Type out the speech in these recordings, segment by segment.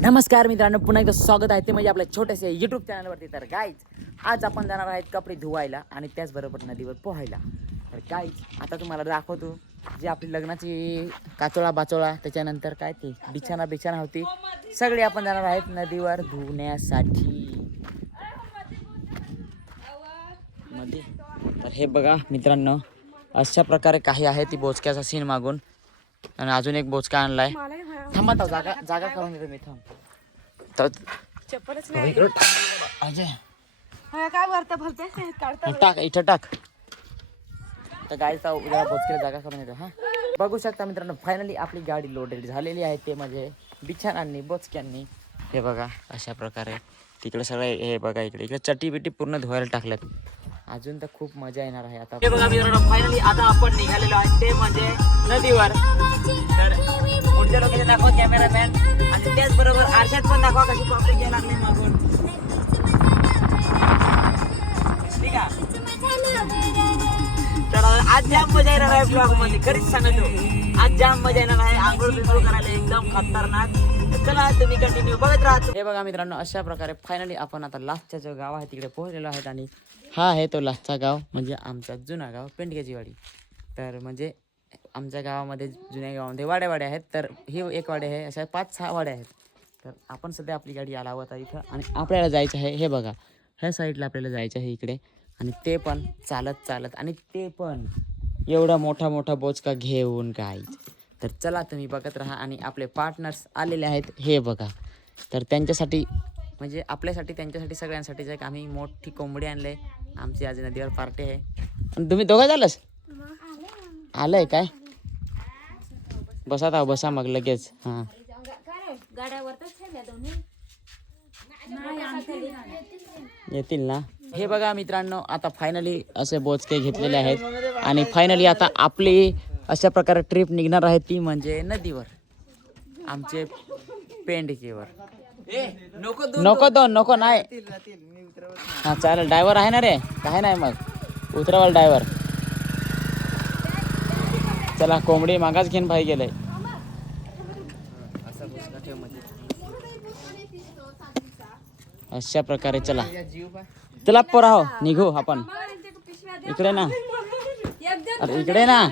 नमस्कार मित्रांनो, पुन्हा एकदा स्वागत आहे ते म्हणजे आपल्या छोट्याशा यूट्यूब चॅनलवरती. तर गाईज आज आपण जाणार आहेत कपडे धुवायला आणि त्याचबरोबर नदीवर पोहायला. तर गाईज आता तुम्हाला दाखवतो जी आपली लग्नाची काचोळा बाचोळा त्याच्यानंतर काय ती बिछाना होती, सगळे आपण जाणार आहेत नदीवर धुण्यासाठी मध्ये. तर हे बघा मित्रांनो, अशा प्रकारे काही आहे ती बोचक्याचा सीन मागून. आणि अजून एक बोचका आणलाय. थांबा तो जागा जागा करून देतो मी. थांब चप्पलच नाही अजय काय वरता भलते काढता टाक इथं टाक. तर गाडीचा उद्या बोचकेला जागा करून येतो. हा बघू शकता मित्रांनो, फायनली आपली गाडी लोडेड झालेली आहे. ते म्हणजे बिछानांनी बोचक्यांनी. हे बघा अशा प्रकारे तिकडे सगळे हे बघा, इकडे इकडे चटी बिटी पूर्ण धुवायला टाकल्यात. अजून तर खूप मजा येणार आहे आता. हे बघा मित्रांनो, फायनली आता आपण निघालेलो आहे ते म्हणजे नदीवर. तर पुढच्या लोकेशन दाखवा कॅमेरामॅन, आणि त्याचबरोबर आरशात पण दाखवा कशी कॉपरी घ्यायला लागली मागून. ठीक आहे. तर आज जाम मजा येणार आहे ब्लॉग मध्ये, खरीच सांगतो आज जाम मजा येणार आहे. आंघोळ बिंघोळ करायला एकदम खतरनाक. चला तुम्ही कंटिन्यू बघत राहा. हे बघा मित्रांनो, अशा प्रकारे फायनली आपण आता लास्टचा जो गाव आहे तिकडे पोहोचलेलो आहेत. आणि हा आहे तो लास्टचा गाव, म्हणजे आमचा जुना गाव पेंडक्याची वाडी. तर म्हणजे आमच्या गावामध्ये जुन्या गावामध्ये वाड्या आहेत. तर ही एक वाडी आहे, अशा 5-6 वाड्या आहेत. तर आपण सध्या आपली गाडी आला होता इथं, आणि आपल्याला जायचं आहे हे बघा ह्या साईडला आपल्याला जायचं आहे इकडे. आणि ते पण चालत आणि ते पण एवढा मोठा बोचका घेऊन काय. तर चला तुम्ही बघत राहा. आणि आपले पार्टनर्स आलेले आहेत हे बघा. तर त्यांच्यासाठी म्हणजे आपल्यासाठी त्यांच्यासाठी सगळ्यांसाठीच एक आम्ही मोठी कोंबडी आणले. आमची आज नदीवर पार्टी आहे. आणि तुम्ही दोघं झालंस आलंय काय? बसा मग लगेच. हां येतील ना. हे बघा मित्रांनो, आता फायनली असे बोचके घेतलेले आहेत. आणि फायनली आता आपली अशा प्रकारे ट्रिप निघणार आहे, ती म्हणजे नदीवर आमचे पेंडकेवर. नको नाही. हा चालेल, ड्रायव्हर आहे ना रे, काय नाही मग उतरवाल ड्रायव्हर. चला कोंबडी मागाच घेऊन भाई गेलंय. अशा प्रकारे चला पोरा हो निघू आपण. इकडे ना, अरे इकडे ना.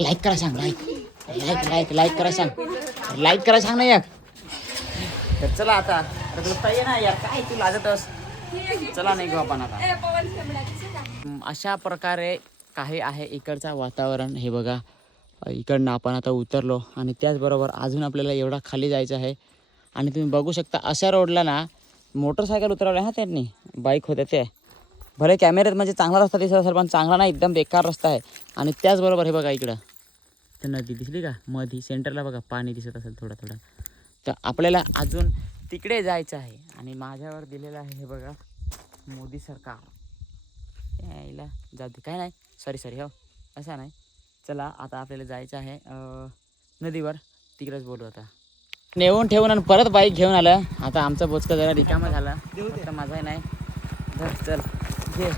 लाईक करा सांग, लाईक करा सांग, लाईक करा सांग ना एक. तर चला आता. अरे तुला ये ना यार, काय तू लाजतस. चला निघू आपण आता. अशा प्रकारे काही आहे इकडचा वातावरण. हे बघा इकडनं आपण आता उतरलो, आणि त्याचबरोबर अजून आपल्याला एवढा खाली जायचं आहे. आणि तुम्ही बघू शकता अशा रोडला ना मोटरसायकल उतरवल्या हा त्यांनी, बाईक होते ते. भले कॅमेऱ्यात म्हणजे चांगला रस्ता दिसत असेल, पण चांगला नाही, एकदम बेकार रस्ता आहे. आणि त्याचबरोबर हे बघा इकडं तर नदी दिसली का मधी सेंटरला बघा पाणी दिसत असेल थोडं. तर आपल्याला अजून तिकडे जायचं आहे. आणि माझ्यावर दिलेलं आहे हे बघा मोदी सरकार. यायला जाते काय नाही, सॉरी हो असं नाही. चला आता आपल्याला जायचं आहे नदीवर, तिकडेच बोलू आता. नेऊन ठेवून आणि परत बाईक घेऊन आलं. आता आमचा बोचका जरा रिकामा झाला, फक्त माझाही नाही. चल घे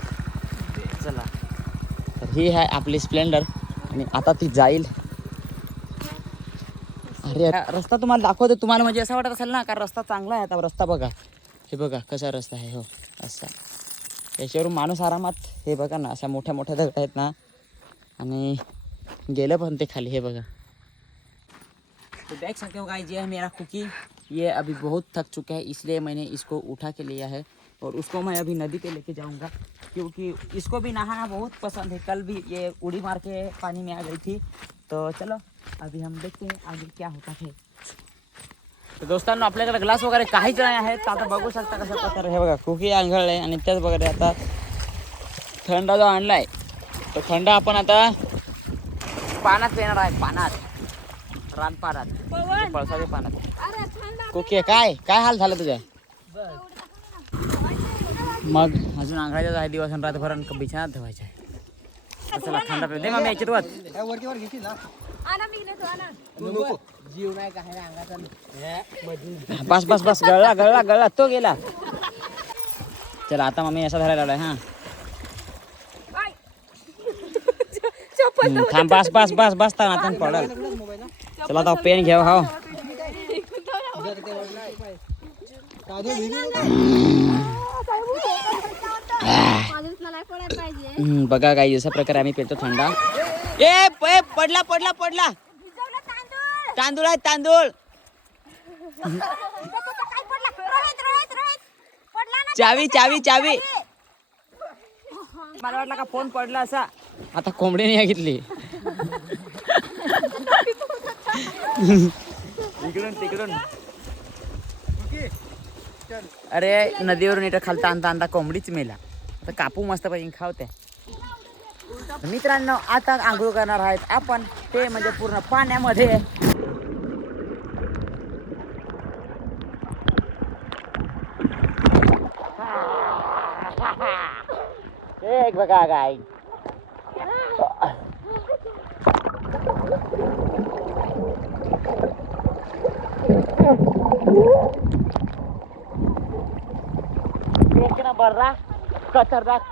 चला. तर ही आहे आपली स्प्लेंडर, आणि आता ती जाईल. अरे रस्ता तुम्हाला दाखवतो, तुम्हाला म्हणजे असं वाटत असेल ना, कारण रस्ता चांगला आहे. आता रस्ता बघा, हे बघा कसा रस्ता आहे. हो असा, याच्यावरून माणूस आरामात. हे बघा ना, अशा मोठ्या दगड आहेत ना, आणि गेलं पण ते खाली. हे बघा, तो देख सकते हो गाइस, ये है मेरा कुकी. ये अभी बहुत थक चुका है, इसलिए मैंने इसको उठा के लिया है. और उसको मैं अभी नदी पे लेके जाऊंगा, क्योंकि इसको भी नहाना बहुत पसंद है. कल भी ये उड़ी मार के पानी में आ गई थी. तो चलो अभी हम देखते हैं आगे क्या होता है. तर दोस्तांनो, आपल्याकडे ग्लास वगैरे काहीच नाही आहे. तर आता बघू शकता कशा प्रकारे हे बघा कुकी आंघोळले. आणि त्याच वगैरे आता थंडा जो आणलाय, तो थंड आपण आता पाण्यात पिणार आहे. पाण्यात, रानपाण्यात, पळसाच्या पाण्यात. कुकी काय हाल झालं तुझ्या? मग अजून आंघोळायचं आहे दिवस आणि रातभर, बिछानात धुवायचं आहे. चला थंडा पे दे मग याच्यात बस गळला तो गेला. चला आता मम्मी असा धरायला लावलाय. हा थांब, बस आता पडल. चला आता पेन घ्या. हो बघा काही अशा प्रकारे आम्ही पेतो थंडा. ए पडला पडला पडला. तांदूळ आहे तांदूळ. चावी चावी चावी. मला वाटलं का फोन पडला असा. आता कोंबडीने घेतली. इकडून तिकडून. अरे नदीवरून इथं खालता आणता आणता कोंबडीच मेला. आता कापू मस्त पाहिजे खावते. मित्रांनो आता आंघोळ करणार आहेत आपण. ते म्हणजे पूर्ण पाण्यामध्ये. एक बघा गाय. एक नंबर रा खतरनाक.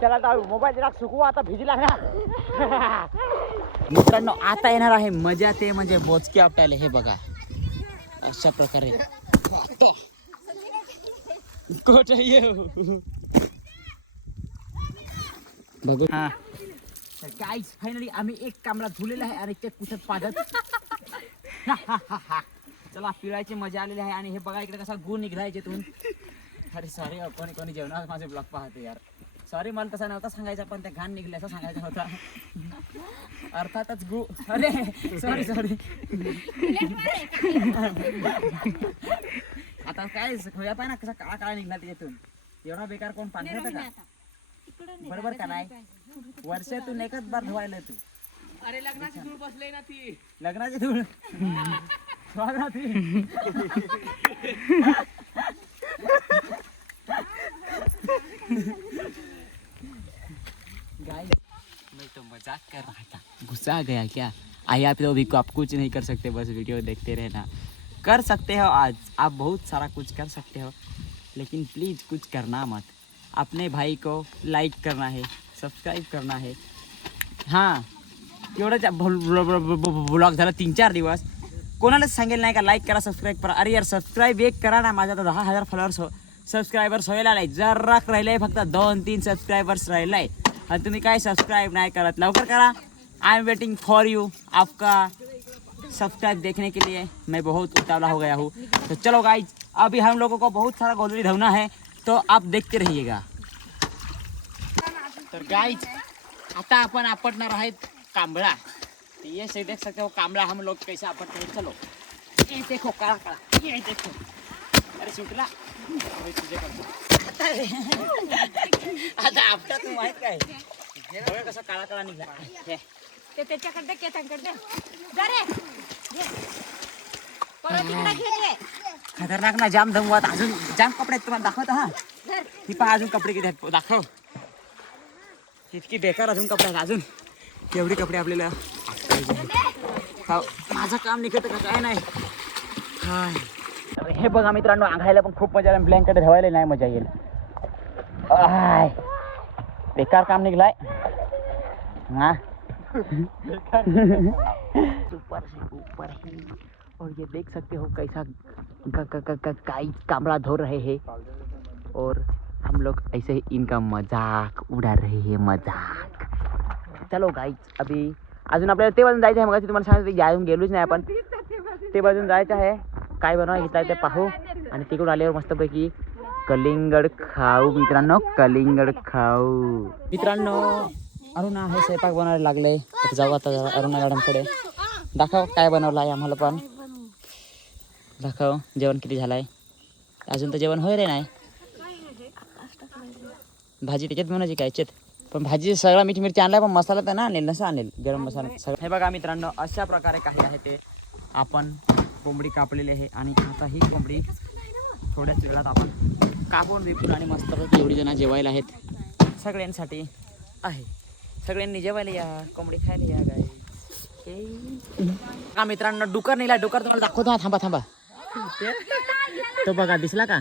चला जाऊ मोबाईल जरा सुकू आता भिजला ना. मित्रांनो आता येणार आहे मजा. ते म्हणजे बोचके आपटायला. हे बघा अशा प्रकारे कुठे बघू. हा काय फायनली आम्ही एक कांबळा धुलेला आहे आणि ते कुठत पादत. चला पिळायची मजा आलेली आहे. आणि हे बघा इकडे कसा गु निघायचे तुम्ही. अरे सॉरी कोणी कोणी जेवणात माझे ब्लॉग पाहते यार. सॉरी मला तसा नव्हता सांगायचा पण ते घाण निघले असं सांगायचा होता. अर्थातच गु. अरे सॉरी सॉरी. आता काय खोया पाय ना कसा काळा काळा निघला त्याच्यातून. एवढा बेकार कोण पाणी होतं का. बरोबर का नाही. वर्षातून एकच बार धुवायला तू. अरे लग्नाची धूळ बसले ना ती. लग्नाची धूळ. मैं तो मजाक कर रहा था. गुस्सा आ गया क्या. आइए आप तो अभी आप कुछ नहीं कर सकते. बस वीडियो देखते रहना. कर सकते हो आज आप बहुत सारा कुछ कर सकते हो. लेकिन प्लीज़ कुछ करना मत. अपने भाई को लाइक करना है सब्सक्राइब करना है. हां एवढंच ब्लॉग झाला 3-4 दिवस. कोणालाच सांगेल नाही का लाईक करा सबस्क्राईब करा. अरे यार सबस्क्राईब एक करा ना. माझा तर 10,000 फॉलोअर्स सबस्क्रायबर्स व्हायला नाही. जरा राहिले फक्त 2-3 सबस्क्रायबर्स राहिले. आणि तुम्ही काय सबस्क्राइब नहीं करत. लवकर करा. I am waiting for you. आपका सब्सक्राइब देखने के लिए मैं बहुत उतावला हो गया हूँ. तो चलो गाइज अभी हम लोगों को बहुत सारा गोदरी धोना है तो आप देखते रहिएगा. तर गाइज आता अपन आपटणार आहेत कांबळा. ये से देख सकते हो कांबळा हम लोग कैसे आपटते हैं. चलो ये देखो काला काला. ये देखो. अरे सुटला. तुझे आता आपटा तू माहित काय. बघा कसा काळा काळा निघला. ते त्याच्याकडे केतांकडे जा रे. परत तिकडे घे. खतरनाक ना. जाम दमवत. अजून जाम कपडे आहेत तुम्हाला दाखवत. हा ही पहा अजून कपडे किती आहेत दाखव. इतकी बेकार अजून कपडे आहेत. अजून एवढे कपडे आपल्याला माझं काम निघत का काय नाही. हे बघा मित्रांनो आंघायला पण खूप मजा. ब्लँकेट ठेवायला नाही मजा येईल. बेकार काम निघलाय. हाँ ऊपर से ऊपर ही. और ये देख सकते हो कैसा गाइस कांबड़ा धो रहे हैं. और हम लोग ऐसे ही इनका मजाक उड़ा रहे हैं. मजाक. चलो गाइस अभी अजून आपल्याला ते बाजून जायचं आहे. मग तुम्हाला सांगितलं जाऊन गेलोच नाही आपण. ते बाजून जायचं आहे. काय बनवा घेतलं आहे ते पाहू. आणि तिकडून आल्यावर मस्तपैकी कलिंगड खाऊ मित्रांनो. कलिंगड खाऊ मित्रांनो. अरुणा हे स्वयंपाक बनवायला लागले. तर जाऊ आता अरुणा मॅडमकडे. दाखव काय बनवलं आहे आम्हाला पण. दाखव जेवण किती झालं आहे. अजून तर जेवण होय रे नाही. भाजी त्याच्यात बनवायची काय याच्यात. पण भाजी सगळा मीठ मिरची आणलाय पण मसाला तर ना आणेल नसं आणेल. गरम मसाला सगळं. हे बघा मित्रांनो अशा प्रकारे काही आहे ते. आपण कोंबडी कापलेली आहे. आणि आता ही कोंबडी थोड्याच वेळात आपण कापून बिपून आणि मस्त एवढी जण जेवायला आहेत. सगळ्यांसाठी आहे. सगळ्यांनी जेवायला या. कोंबडी खायला या गाय. का मित्रांनो डुकर निघाला. डुकर तुम्हाला दाखवतो. हा थांबा थांबा. तो बघा दिसला का.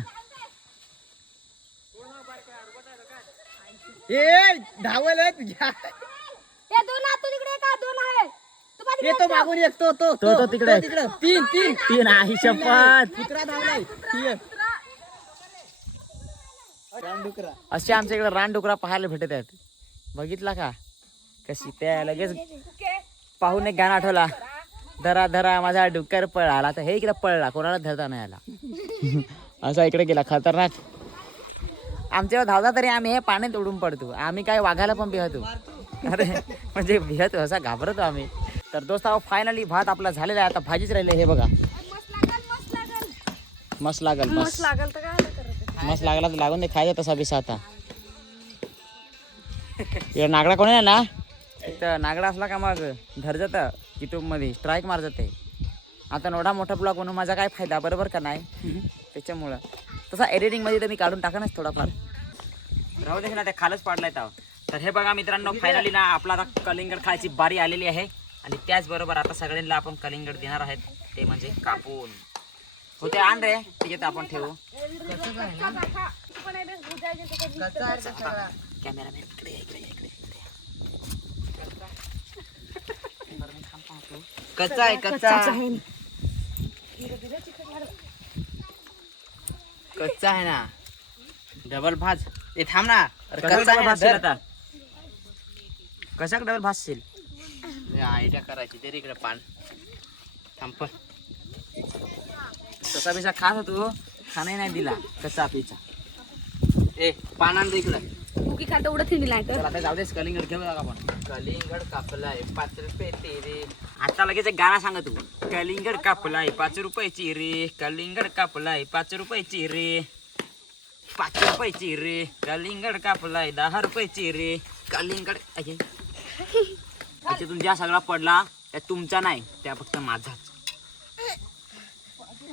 ए धावल तुझ्या. ते दोन हात तिकडे का दोन आहे. तो मागून एक तो तिकडे तीन आहे शपथ असे आमच्या इकडे रानडुकरा पाहायला भेटत आहेत. बघितला का कशी त्या लगेच पाहून एक गाणं आठवला, धरा धरा माझा डुक्कर पळाला. तर हे इकडे पळला, कोणाला धरता नाही आला. असा इकडे गेला खतरनाक. आमच्यावर धावता तरी आम्ही हे पाण्यात उडून पडतो. आम्ही काय वाघायला पण भिहतो. अरे म्हणजे भिहतो, असा घाबरतो आम्ही. तर दोस्त फायनली भात आपला झालेला आहे. आता भाजीच राहिले. हे बघा मस्त लागल मस्त लागला तर लागून दे, खायचा तसा बिसा. आता नागडा कोणी ना तर नागडा असला का मग धर जात युट्यूब मध्ये स्ट्राईक मार जाते. आता एवढा मोठा ब्लॉग म्हणून माझा काय फायदा, बरोबर का नाही. त्याच्यामुळं तसा एडिटिंग मध्ये तर मी काढून टाकणच थोडाफार. राहू दे ना, ते खालच पाडलाय ताव. तर हे बघा मित्रांनो, फायनली ना आपला आता कलिंगड खायची बारी आलेली आहे. आणि त्याचबरोबर आता सगळ्यांना आपण कलिंगड देणार आहेत, ते म्हणजे कापून. होते आण रे, ठीक आहे आपण ठेवू. कॅमेरामॅन इकडे इकडे कच्चा आहे कच्चा आहे ना. डबल भाज ए थांब ना. कशा डबल भाजशील, आयडिया करायची तरी इकडे पान थांब. तसा पिसा खात होतो, खाणे नाही दिला कच्चा पिचा. ए पानान इकडं उगी खात एवढं थिंडी नाही तर आता जाऊ देस. कलिंगड घेऊ आपण. कलिंगड कापलाय 5 रुपये रे. आता लगेच एक गाणं सांग तू. कलिंगड कापलाय 5 रुपयाची रे. कलिंगड कापलाय 5 रुपयाची रे. 5 रुपयाची रे. कलिंगड कापलाय 10 रुपयाची रे. कलिंगड त्याच्यातून ज्या सगळा पडला त्या तुमचा नाही, त्या फक्त माझाच.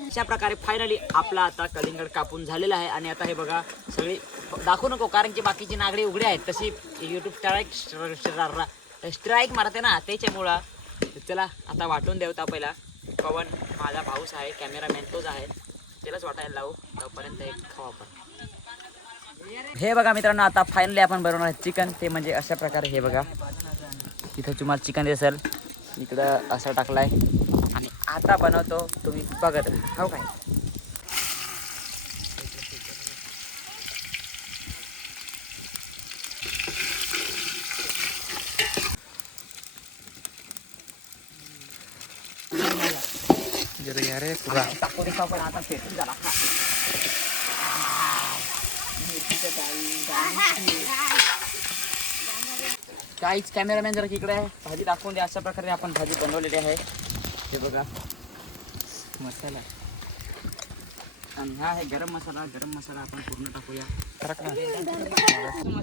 अशा प्रकारे फायनली आपला आता कलिंगड कापून झालेला आहे. आणि आता हे बघा सगळी दाखवू नको, कारण की बाकीची नागडी उघडी आहेत. तशी युट्यूब स्ट्राईक मारते ना, त्याच्यामुळं. चला आता वाटून देवता. पहिला पवन माझा भाऊच आहे, कॅमेरामॅन तोच आहे, त्यालाच वाटायला लावू. तोपर्यंत एक खाऊ आपण. हे बघा मित्रांनो, आता फायनली आपण बनवणार आहे चिकन. ते म्हणजे अशा प्रकारे हे बघा, इथं तुम्हाला चिकन दिसेल, इकडं असं टाकलाय. आणि आता बनवतो, तुम्ही बघत हो काय. अरे पुरा टाकू दे पण आता सेटिंग झाला. काहीच कॅमेरामॅन जरा इकडे आहे, भाजी दाखवून द्या. अशा प्रकारे आपण भाजी बनवलेली आहे. हे बघा मसाला, आणि हा आहे गरम मसाला. गरम मसाला आपण पूर्ण टाकूया.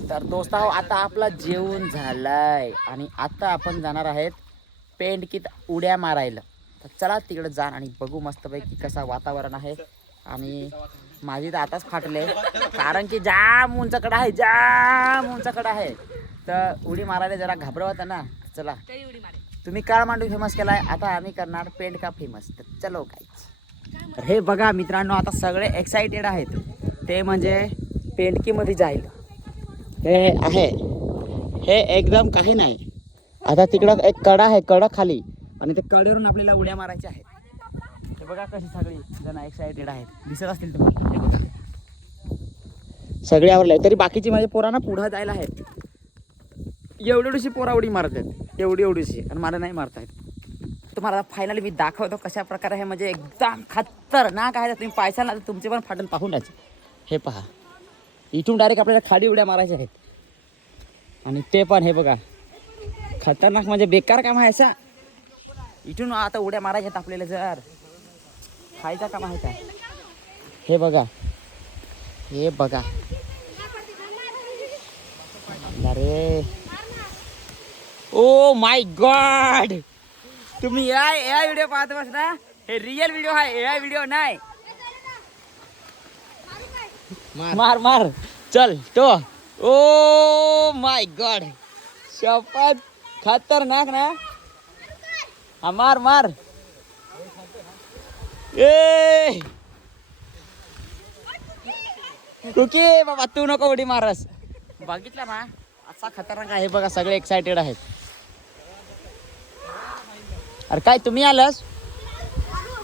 तर दोस्त आता आपला जेवण झालाय आणि आता आपण जाणार आहेत पेंडकीत उड्या मारायला. तर चला तिकडे जा आणि बघू मस्तपैकी कसा वातावरण आहे. आणि माझी तर आताच फाटले, कारण की जाम उंचकडा आहे, जाम उंचकडा आहे. तर उडी मारायला जरा घाबरवता ना. चला, तुम्ही काळ मांडू फेमस केलाय, आता आम्ही करणार पेंडका फेमस. तर चलो काय. हे बघा मित्रांनो, आता सगळे एक्साइटेड आहेत. ते म्हणजे पेंडकीमध्ये जाईल. हे आहे, हे एकदम काही नाही. आता तिकडं एक कडा आहे, कडा खाली, आणि ते कडेवरून आपल्याला उड्या मारायच्या आहेत. हे बघा कशी सगळी जण एक्साइटेड आहेत. दिसत असतील तुम्हाला, सगळे आवडले. तरी बाकीची माझ्या पोरांना पुढं जायला आहेत. एवढीशी पोरा उडी मारत आहेत, एवढीशी, आणि मला नाही मारता येत. तुम्हाला फायनली मी दाखवतो कशा प्रकारे आहे. म्हणजे एकदम खतरनाक आहे. तुम्ही पायसाल ना, तुमचे पण फाटून पाहून द्यायचे. हे पहा, इथून डायरेक्ट आपल्याला खाली उड्या मारायच्या आहेत. आणि ते पण हे बघा, खतरनाक म्हणजे बेकार काम आहे असा. इथून आता उड्या मारायच्या आहेत आपल्याला. जर खायचा काम आहे का. हे बघा, हे बघा, अरे ओ माय गॉड. तुम्ही या व्हिडिओ पाहत बस ना. हे रिअल व्हिडिओ आहे, या व्हिडिओ नाही. मार मार चल तो. ओ माय गॉड, शपथ खतरनाक ना. हा मार मार. ए कुकी बाबा, तू नको उडी मारस. बघितलं ना, असा खतरनाक आहे. बघा सगळे एक्साइटेड आहेत. अरे काय तुम्ही आलस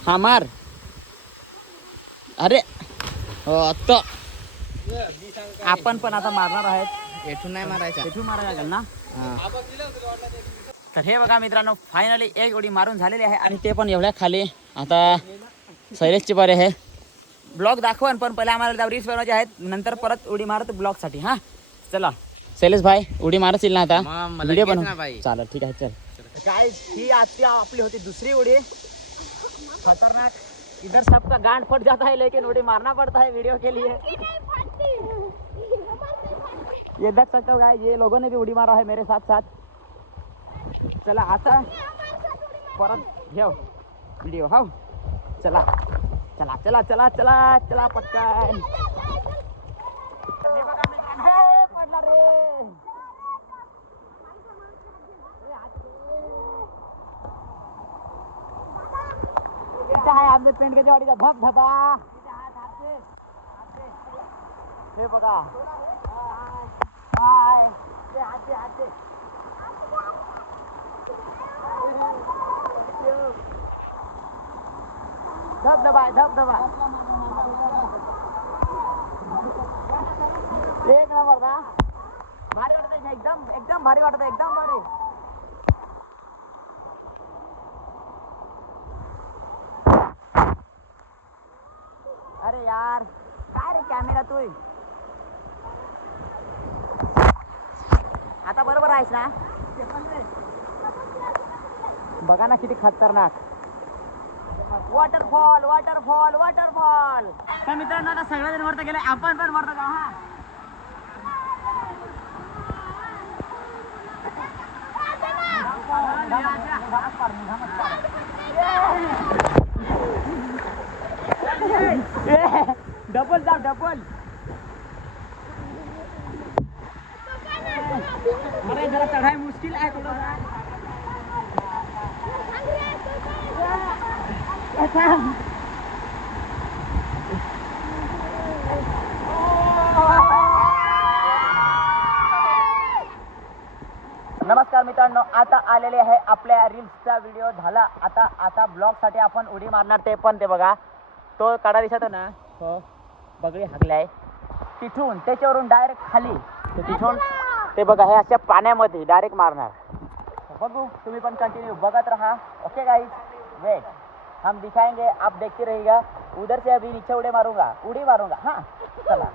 हा मार अरे हो आता आपण पण आता मारणार आहेत येथून नाही मारायचा इथून मारायला लागेल ना तर हे बघा मित्रांनो फायनली एक उडी मारून झालेली आहे आणि ते पण एवढ्या खाली आता शैलेशची बारी आहे ब्लॉग दाखवन पण पहिले आम्हाला रील्स बनवायचे आहेत नंतर परत उडी मारत ब्लॉगसाठी हां चला शैलेश भाई उडी मारत येईल ना आता व्हिडिओ बनव चालेल ठीक आहे चल काय ही आजची आपली होती दुसरी उडी खतरनाक इधर सबका गांड फट जाता है लेकिन उड़ी मारना पड़ता है वीडियो के लिए ये देख सकते हो गाइस ये लोगों ने भी उड़ी मारा है मेरे साथ साथ चला आता परत घेऊ व्हिडिओ हो चला चला चला चला चला चला पटकन हे बघा मित्रांनो हे पडला रे आहे आपल्या पेंडक्याच्या वाडीचा धबधबा हे बघा हाय धबधबा आहे धबधबा एक नंबर ना भारी वाटत एकदम एकदम भारी वाटत एकदम भारी अरे यार काय रे कॅमेरा तू आता बरोबर आहेस ना बघा ना किती खतरनाक वॉटरफॉल वॉटरफॉल वॉटरफॉल तर मित्रांनो आता सगळेजण वरती गेले आपण पण वरती जाऊ हा डबल जाऊ डबल अरे जरा चढाई मुश्किल आहे थोडं नमस्कार मित्रांनो आता आलेले आहे आपल्या रील्सचा व्हिडिओ झाला आता आता ब्लॉगसाठी आपण उडी मारणार ते पण ते बघा तो काढा दिसतो ना हो बगळी हाकलाय तिथून त्याच्यावरून डायरेक्ट खाली तिथून ते बघा हे अशा पाण्यामध्ये डायरेक्ट मारणार बघू तुम्ही पण कंटिन्यू बघत रहा ओके गाइस वेट हम दिखाएंगे आप देखते रहिएगा उधर से अभी नीचे उड़ी मारूंगा हाँ चला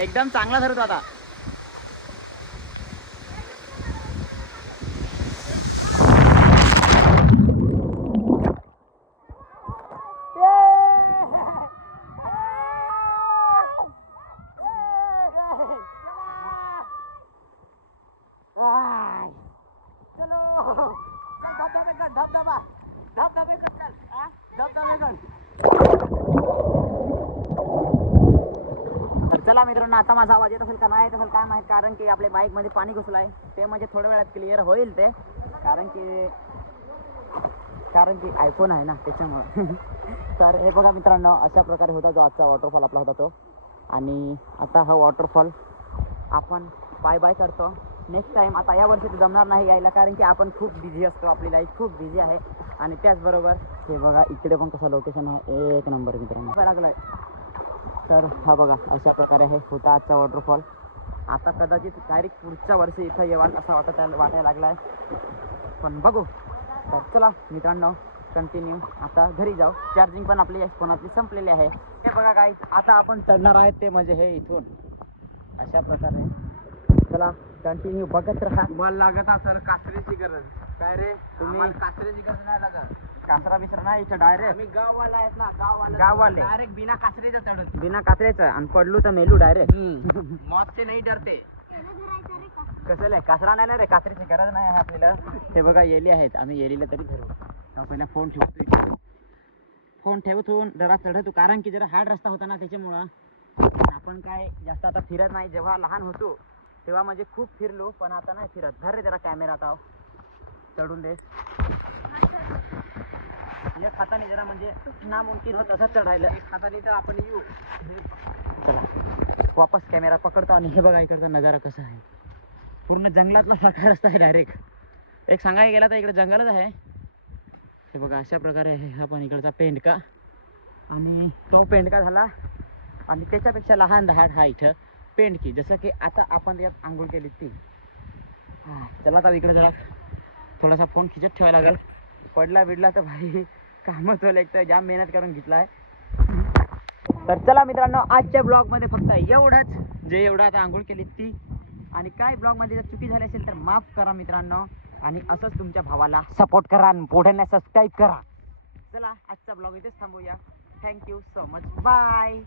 एकदम चांगला धरत आता चला मित्रांनो आता माझा आवाज येत असेल का नाही येत असेल काय माहित कारण की आपल्या बाईक मध्ये पाणी घुसलाय ते म्हणजे थोड्या वेळात क्लिअर होईल ते कारण की आयफोन आहे ना त्याच्यामुळे तर हे बघा मित्रांनो अशा प्रकारे होता जो आजचा वॉटरफॉल आपला होता तो आणि आता हा वॉटरफॉल आपण बाय बाय करतो नेक्स्ट टाइम आता या वर्षी जमणार नाही यायला कारण की आपण खूप बिझी असतो आपली लाईफ खूप बिझी आहे आणि त्याचबरोबर हे बघा इकडे पण कसं लोकेशन आहे एक नंबर मित्रांनो लागलाय तर हा बघा अशा प्रकारे हे होता आजचा वॉटरफॉल आता कदाचित डायरेक्ट पुढच्या वर्षी इथं येवाल असं वाटायला लागला आहे पण बघू तर चला मित्रांनो कंटिन्यू आता घरी जाऊ चार्जिंग पण आपली फोनातली संपलेली आहे हे बघा गाईज आता आपण चढणार आहेत ते म्हणजे हे इथून अशा प्रकारे चला कंटिन्यू बघत राहा मला लागत असेल कासरीची गरज काय रे तुम्ही कासरीची गरज नाही लागत कासरा बिसरा नाही इथं डायरेक्ट आम्ही गाववाला आहेत ना गाववाला गाववाले. डायरेक्ट बिना कासरीचा चढत बिना कासऱ्याचं आणि पडलो तर मेलू डायरेक्ट मौत से नाही डरते कसं आहे कासरा नाही ना रे कासरीची गरज नाही आहे आपल्याला. हे बघा येली आहेत आम्ही येलीला तरी ठरवू पहिला फोन ठेवतो इथे. फोन ठेवतो जरा चढतो कारण की जरा हार्ड रस्ता होता ना त्याच्यामुळं आपण काय जास्त आता फिरत नाही. जेव्हा लहान होतो तेव्हा म्हणजे खूप फिरलो पण आता नाही फिरत. धर रे जरा कॅमेरा आता चढून दे. एक हाताने जरा म्हणजे नामुमकिन होत असं चढायला. एक हाताने तर आपण येऊ चला वापस कॅमेरा पकडतो आणि हे बघा इकडचा नजारा कसा आहे. पूर्ण जंगलातला सारखा रस्ता आहे डायरेक्ट. एक सांगायला गेला तर इकडे जंगलच आहे. हे बघा अशा प्रकारे आहे हा पण इकडचा पेंडका आणि तो पेंडका झाला आणि त्याच्यापेक्षा लहान झाड हा इथं पेंडकी जसं की आता आपण त्यात आंघोळ केली ती. चला आता इकडे जरा थोडासा फोन खिचत ठेवायला लागेल. पडला बिडला तर भाई कामच होईल. एक तर जाम मेहनत करून घेतला आहे. तर चला मित्रांनो आजच्या ब्लॉगमध्ये फक्त एवढंच. जे एवढं आता आंघोळ केली ती आणि काय ब्लॉगमध्ये जर चुकी झाली असेल तर माफ करा मित्रांनो. आणि असंच तुमच्या भावाला सपोर्ट करा आणि पुढे सबस्क्राईब करा. चला आजचा ब्लॉग इथेच थांबूया. Thank you so much. बाय.